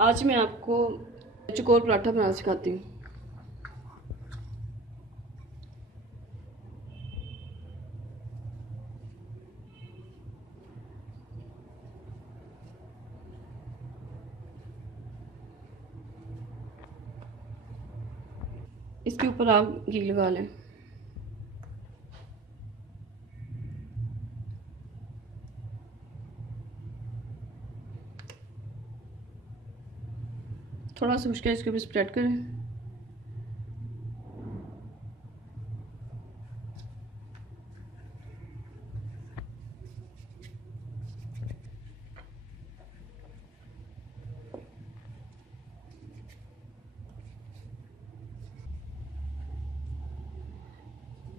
आज मैं आपको चकोर पराठा बनाना सिखाती हूँ। इसके ऊपर आप घी लगा लें। थोड़ा सा मुश्किल इसके ऊपर स्प्रेड करें।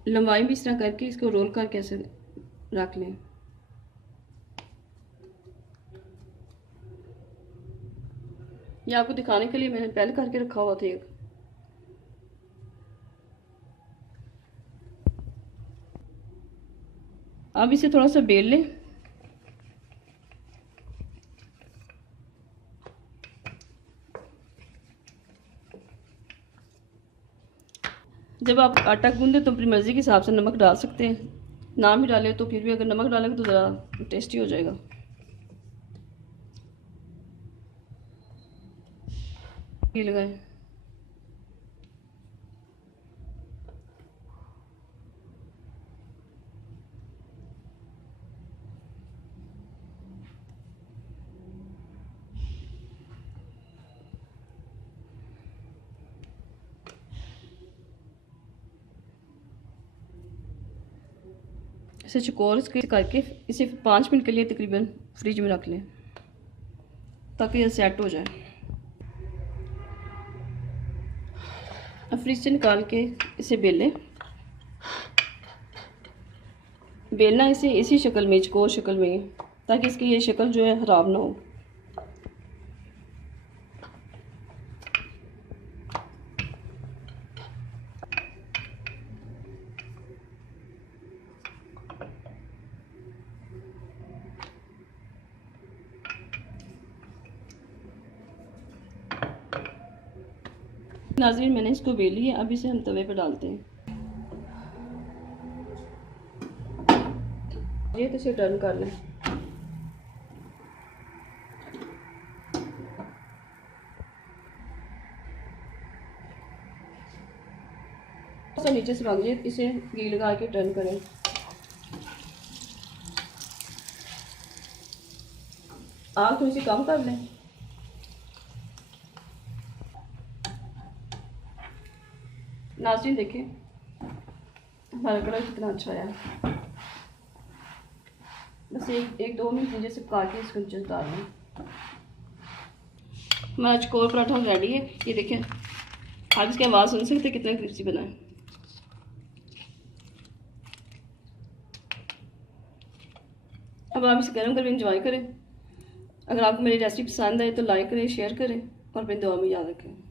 लंबाई भी इस तरह करके इसको रोल करके ऐसे रख लें। ये आपको दिखाने के लिए मैंने पहले करके रखा हुआ था एक। अब इसे थोड़ा सा बेल लें। जब आप आटा गूंदे तो अपनी मर्ज़ी के हिसाब से नमक डाल सकते हैं, ना भी डालें तो फिर भी अगर नमक डालेंगे तो ज़रा टेस्टी हो जाएगा। ये लगाएं। इसे चकोर करके इसे 5 मिनट के लिए तकरीबन फ्रिज में रख लें ताकि ये सेट हो जाए। अब फ्रिज से निकाल के इसे बेल लें। बेलना इसे इसी शक्ल में, चकोर शक्ल में, ताकि इसकी ये शक्ल जो है ख़राब ना हो। नाज़रीन, मैंने इसको बेल लिया। अब इसे हम तवे पर डालते हैं। ये तो इसे टर्न कर लें। तो नीचे से भाग जाए, इसे घी लगा के टर्न करें। आग थोड़ी सी कम कर लें। नाज़रीन देखिए हमारा कलर कितना अच्छा आया। बस एक 2 मिनट नीचे से पका के इसको नीचे उतार लें। हमारा चकोर पराठा रेडी है। ये देखिए, आप इसकी आवाज़ सुन सकते कितना क्रिस्पी बना है। अब आप इसे गर्म करके एंजॉय करें। अगर आपको मेरी रेसिपी पसंद आए तो लाइक करें, शेयर करें और अपनी दुआ में याद रखें।